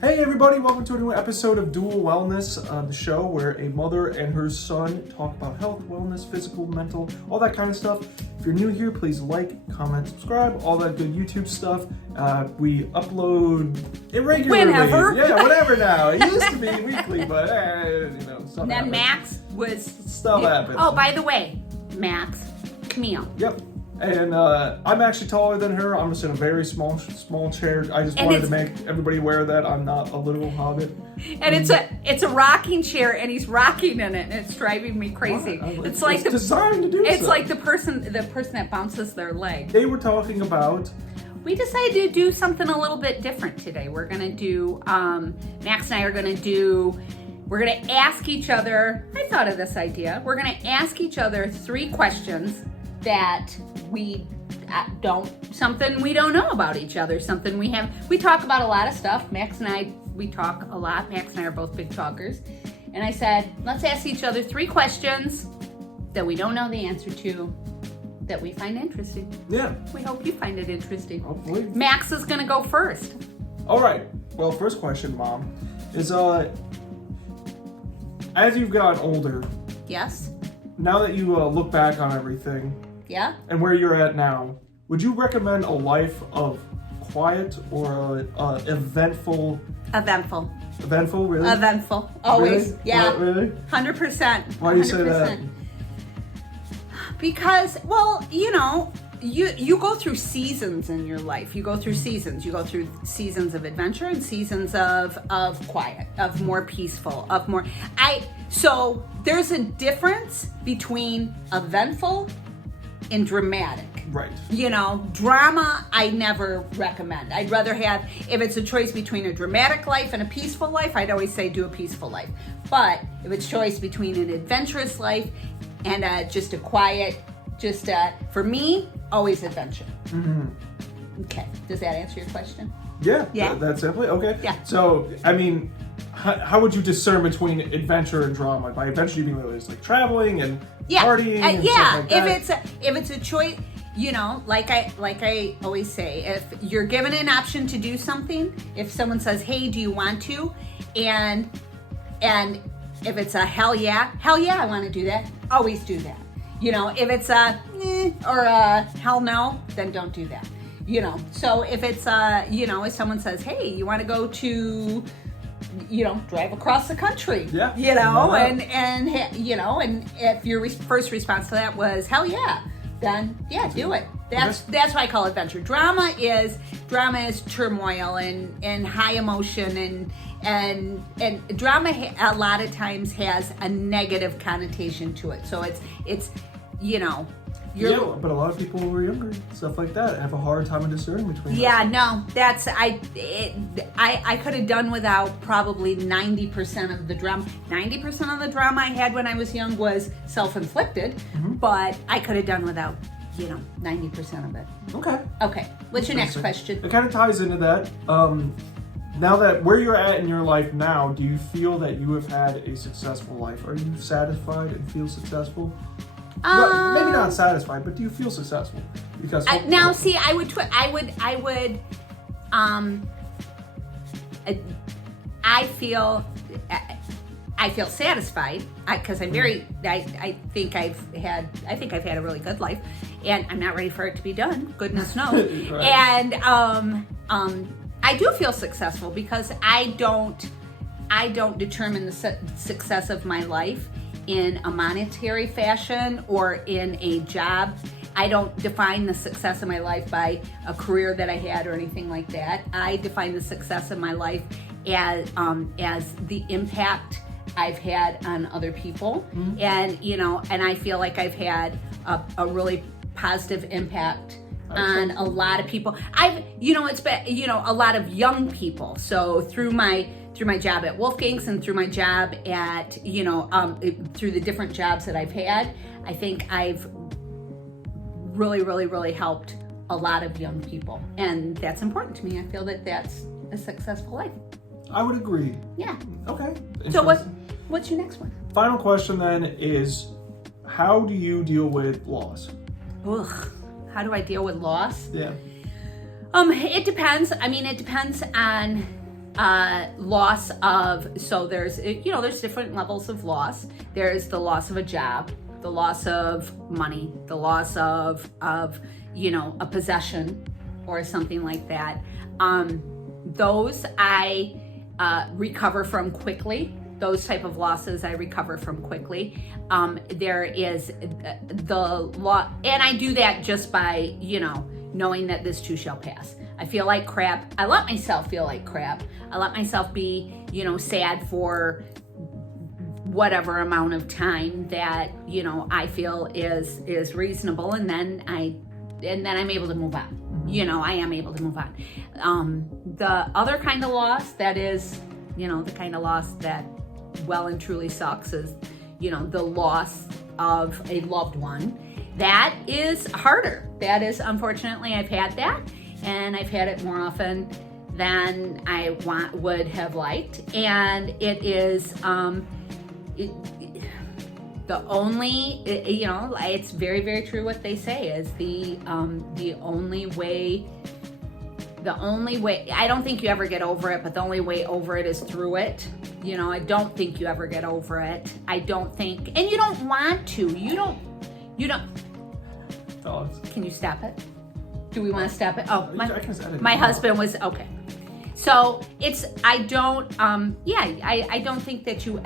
Hey everybody, welcome to a new episode of Dual Wellness, the show where a mother and her son talk about health, wellness, physical, mental, all that kind of stuff. If you're new here, please like, comment, subscribe, all that good YouTube stuff. We upload irregularly. Whenever. Yeah, whatever now. It used to be weekly, but stuff And then happens. Max was... Stuff happens. Oh, by the way, Max, Camille. Yep. And I'm actually taller than her. I'm just in a very small chair. I just wanted to make everybody aware that I'm not a literal hobbit. And it's a rocking chair, and he's rocking in it, and it's driving me crazy. It's like designed to do. It's like the person that bounces their leg. They were talking about. We decided to do something a little bit different today. We're gonna do. Max and I are gonna do. We're gonna ask each other. I thought of this idea. We're gonna ask each other 3 questions that we something we don't know about each other, something we talk about a lot of stuff. Max and I, we talk a lot. Max and I are both big talkers. And I said, let's ask each other 3 questions that we don't know the answer to, that we find interesting. Yeah. We hope you find it interesting. Hopefully. Max is gonna go first. All right. Well, first question, Mom, is as you've gotten older, Yes? now that you look back on everything, Yeah? and where you're at now, would you recommend a life of quiet or eventful? Eventful. Eventful, really? Eventful. Always. Really? Yeah. Really? 100%. Why do you say that? Because, well, you go through seasons in your life. You go through seasons. You go through seasons of adventure and seasons of quiet, of more peaceful, of more... So there's a difference between eventful and dramatic. Right. Drama, I never recommend. I'd rather have, if it's a choice between a dramatic life and a peaceful life, I'd always say do a peaceful life. But if it's choice between an adventurous life and just a quiet, for me, always adventure. Mm-hmm. Okay, does that answer your question? Yeah. Yeah. That's simply okay. Yeah. So, I mean, how would you discern between adventure and drama? By adventure, you mean like traveling and partying and stuff like that? If it's a choice, like I always say, if you're given an option to do something, if someone says, "Hey, do you want to?" and if it's a hell yeah, I want to do that. Always do that. If it's a or a hell no, then don't do that. So if it's if someone says, "Hey, you want to go to," drive across the country. Yeah. And if your first response to that was hell yeah, then yeah, do it. That's why I call it adventure. Drama is turmoil and high emotion and drama a lot of times has a negative connotation to it. So it's but a lot of people who are younger, stuff like that, have a hard time of discerning between. Yeah, no, I could have done without probably 90% of the drama. 90% of the drama I had when I was young was self-inflicted, but I could have done without, 90% of it. Okay. What's your next question? It kind of ties into that. Now that where you're at in your life now, do you feel that you have had a successful life? Are you satisfied and feel successful? Well, maybe not satisfied, but do you feel successful? Because now, see, I feel satisfied because I'm very. I think I've had a really good life, and I'm not ready for it to be done. Goodness knows. Right. And I do feel successful because I don't determine the success of my life in a monetary fashion or in a job. I don't define the success of my life by a career that I had or anything like that. I define the success of my life as the impact I've had on other people, and I feel like I've had a really positive impact on a lot of people. It's been a lot of young people. So through my job at Wolfgang's and through my job at, through the different jobs that I've had, I think I've really, really, really helped a lot of young people. And that's important to me. I feel that that's a successful life. I would agree. Yeah. Okay. So what's your next one? Final question then is, how do you deal with loss? Ugh. How do I deal with loss? Yeah. It depends. I mean, it depends on loss of, so there's, you know, there's different levels of loss. There's the loss of a job, the loss of money, the loss of you know, a possession or something like that. Those I recover from quickly. Those type of losses I recover from quickly. There is the law, and I do that just by, you know, knowing that this too shall pass. I feel like crap. I let myself feel like crap. I let myself be, you know, sad for whatever amount of time that, you know, I feel is reasonable, and then I'm able to move on. You know, I am able to move on. The other kind of loss that is, you know, the kind of loss that well and truly sucks is, you know, the loss of a loved one. That is harder. That is, unfortunately, I've had that, and I've had it more often than I would have liked. And it is the only, you know, it's very, very true what they say is the only way. I don't think you ever get over it, but the only way over it is through it. You know, I don't think you ever get over it. I don't think, and you don't want to. You don't. Dogs. Can you stop it? Do we want to stop it? Oh, my husband was, okay. So it's, I don't think that you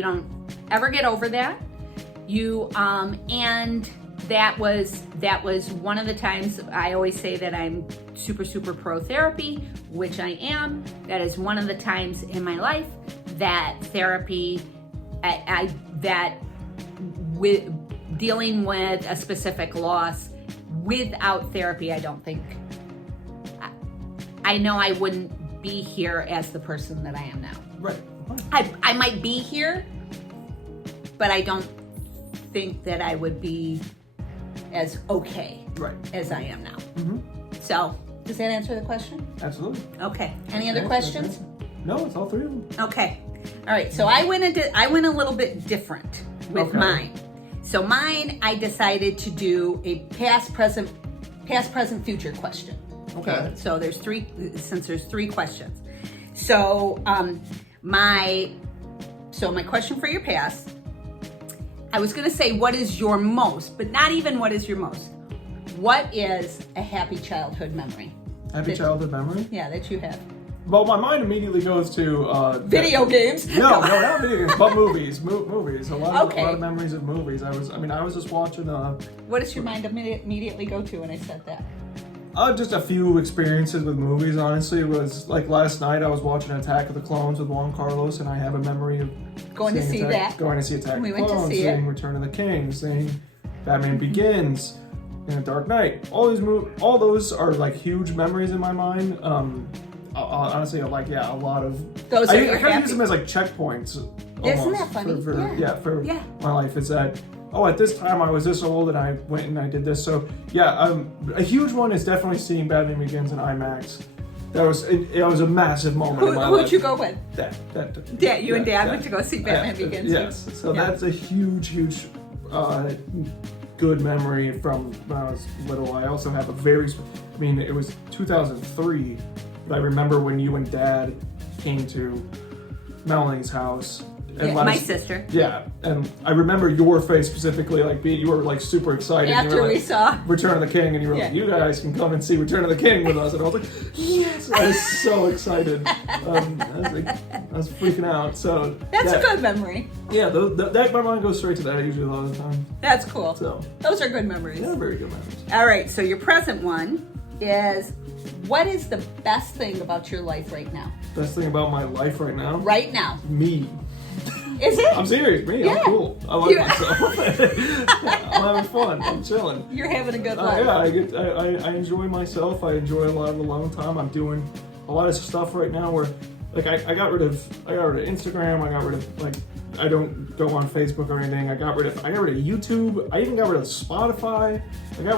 don't ever get over that. And that was one of the times I always say that I'm super, super pro therapy, which I am. That is one of the times in my life that therapy, with dealing with a specific loss without therapy, I don't think, I know I wouldn't be here as the person that I am now. Right. I might be here, but I don't think that I would be as okay as I am now. Mm-hmm. So, does that answer the question? Absolutely. Okay. Any other questions? No, it's all three of them. Okay. All right. So I went a little bit different with mine. So mine, I decided to do a past, present, future question. Okay. So there's three questions. So my question for your past, I was going to say, what is your most, but not even what is your most. What is a happy childhood memory? Childhood memory? Yeah, that you have. Well, my mind immediately goes to video games. No, not video games, but movies. Movies. A lot of memories of movies. I was just watching. What does your mind immediately go to when I said that? Just a few experiences with movies. Honestly, it was like last night. I was watching Attack of the Clones with Juan Carlos, and I have a memory of going to see Attack of the Clones, seeing Return of the King, seeing Batman Begins, and Dark Knight. All those are like huge memories in my mind. Honestly, a lot of those. I kind of use them as like checkpoints. Isn't that funny? For my life. It's that. Oh, at this time I was this old and I went and I did this. So yeah, a huge one is definitely seeing Batman Begins in IMAX. It was a massive moment in my life. Who'd you go with? Dad. You and Dad went to go see Batman Begins. Yes. So that's a huge good memory from when I was little. I also have it was 2003, but I remember when you and Dad came to Melanie's house. And my sister. Yeah, and I remember your face specifically, like you were like super excited. After we saw Return of the King, and you were like, "You guys can come and see Return of the King with us," and I was like, "Yes!" I was so excited. I was freaking out. So that's a good memory. Yeah, that my mind goes straight to that usually a lot of the time. That's cool. So those are good memories. Yeah, very good memories. All right, so your present one is, what is the best thing about your life right now? Best thing about my life right now? Right now. Me. Is it? I'm serious. Me. Yeah. I'm cool. I like myself. I'm having fun. I'm chilling. You're having a good life. I enjoy myself. I enjoy a lot of alone time. I'm doing a lot of stuff right now where, like, I got rid of Instagram. I got rid of, I don't go on Facebook or anything. I got rid of YouTube. I even got rid of Spotify.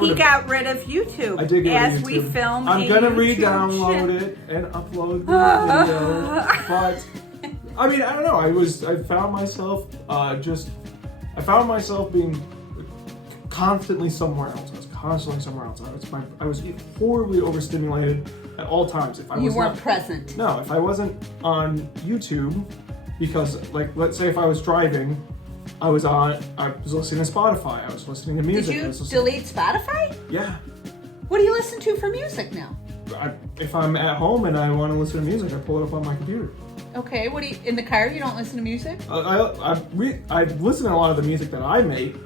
He got rid of YouTube. I did get rid of YouTube. As we film I'm gonna re-download it and upload the video, but. I mean, I don't know. I found myself being constantly somewhere else. I was horribly overstimulated. at all times. If I You was weren't not, present. No, if I wasn't on YouTube, because like let's say if I was driving, I was listening to Spotify. I was listening to music. Did you I was listening- delete Spotify? Yeah. What do you listen to for music now? If I'm at home and I want to listen to music, I pull it up on my computer. Okay, what do you, in the car you don't listen to music? I listen to a lot of the music that I make.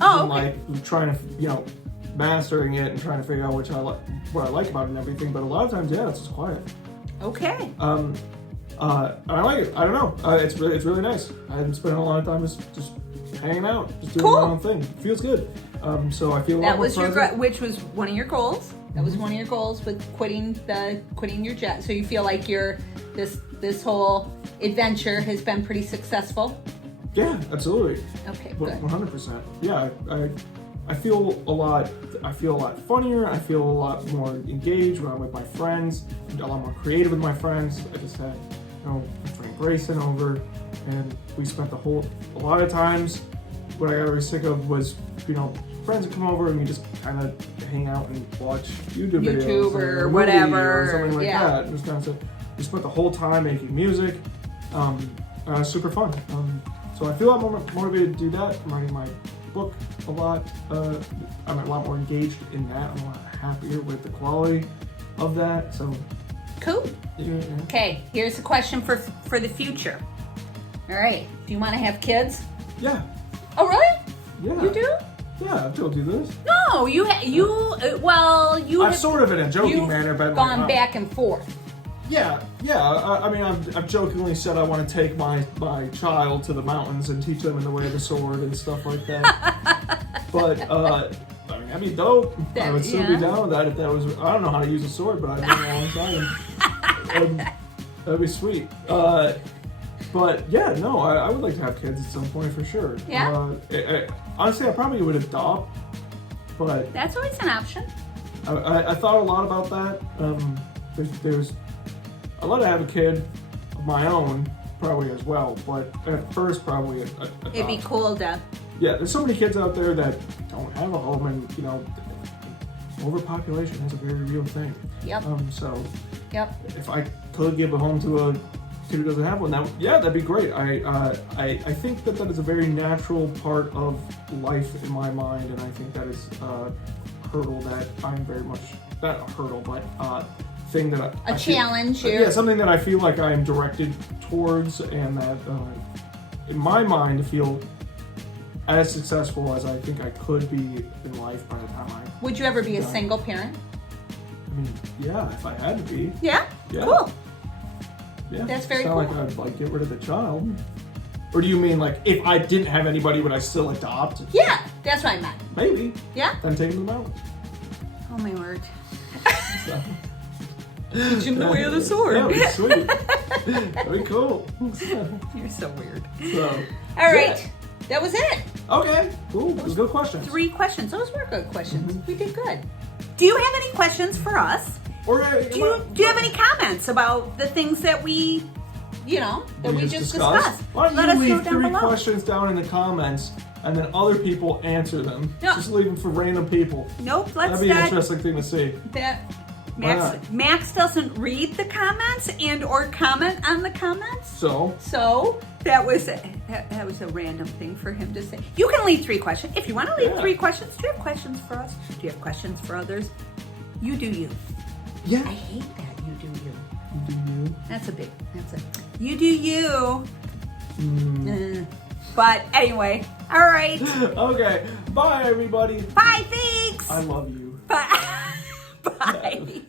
Oh, And, okay. like trying to, mastering it and trying to figure out what I like about it and everything. But a lot of times, yeah, it's just quiet. Okay. I like it. I don't know. It's really nice. I'm spending a lot of time just hanging out, just doing Cool. my own thing. It feels good. So I feel a lot That more was your present. which was one of your goals. That was one of your goals with quitting your job. So you feel like this whole adventure has been pretty successful. Yeah, absolutely. Okay, good. 100%. Yeah, I feel a lot. I feel a lot funnier. I feel a lot more engaged when I'm with my friends. I'm a lot more creative with my friends. I just had, my friend Grayson over, and we spent a lot of times. What I got really sick of was, friends would come over and we just kind of hang out and watch YouTube videos or a movie whatever, or something like yeah. that. And just kind of, we spent the whole time making music. It was super fun. So I feel a lot more motivated to do that. I'm writing my book a lot. I'm a lot more engaged in that. I'm a lot happier with the quality of that. So Cool. yeah. Okay, here's a question for the future. All right, do you want to have kids? Yeah. Oh, really? Yeah. You do? Yeah, I've told you this. No, you I've sort of in a joking you've manner been gone like, back and forth. Yeah. I mean, I've jokingly said I want to take my child to the mountains and teach them in the way of the sword and stuff like that. But I mean, that'd be dope. I would still be down with that if that was. I don't know how to use a sword, but I've done it a long time. That'd be sweet. But yeah, no, I would like to have kids at some point for sure. Yeah. Honestly, I probably would adopt, but That's always an option. I thought a lot about that. There's I'd love to have a kid of my own, probably as well, but at first probably adopt. It'd be cool to. Yeah, there's so many kids out there that don't have a home, and overpopulation is a very real thing. Yep. So Yep. if I could give a home to a kid who doesn't have one, that'd be great. I think that is a very natural part of life in my mind, and I think that is a hurdle that I'm very much, not a hurdle, but thing that I challenge. Yeah, something that I feel like I am directed towards, and that in my mind, to feel as successful as I think I could be in life by the time I. Would you ever be a single parent? I mean, yeah, if I had to be. Yeah. Yeah. Cool. Yeah. That's very it's not cool. like I'd get rid of the child. Or do you mean like if I didn't have anybody, would I still adopt? Yeah, that's what I meant. Maybe. Yeah. Then take them out. Oh my word. So. Teach him the way of the sword. That would be sweet. That'd be cool. You're so weird. So. All right. That was it. Okay. Cool. Those good questions. 3 questions. Those were good questions. We did good. Do you have any questions for us? Or Do you have any comments about the things that we just discussed? Why don't Let you us know leave down 3 below. questions down in the comments, and then other people answer them. No. Just leave them for random people. Nope, let's That'd be an not. interesting thing to see. Why Max doesn't read the comments and or comment on the comments. So that was a random thing for him to say. You can leave 3 questions. If you want to leave 3 questions, do you have questions for us? Do you have questions for others? You do you. yeah. I hate that. You do you. You do you. You do you. But anyway, all right. Okay. Bye, everybody. Bye, thanks. I love you. Bye. Bye.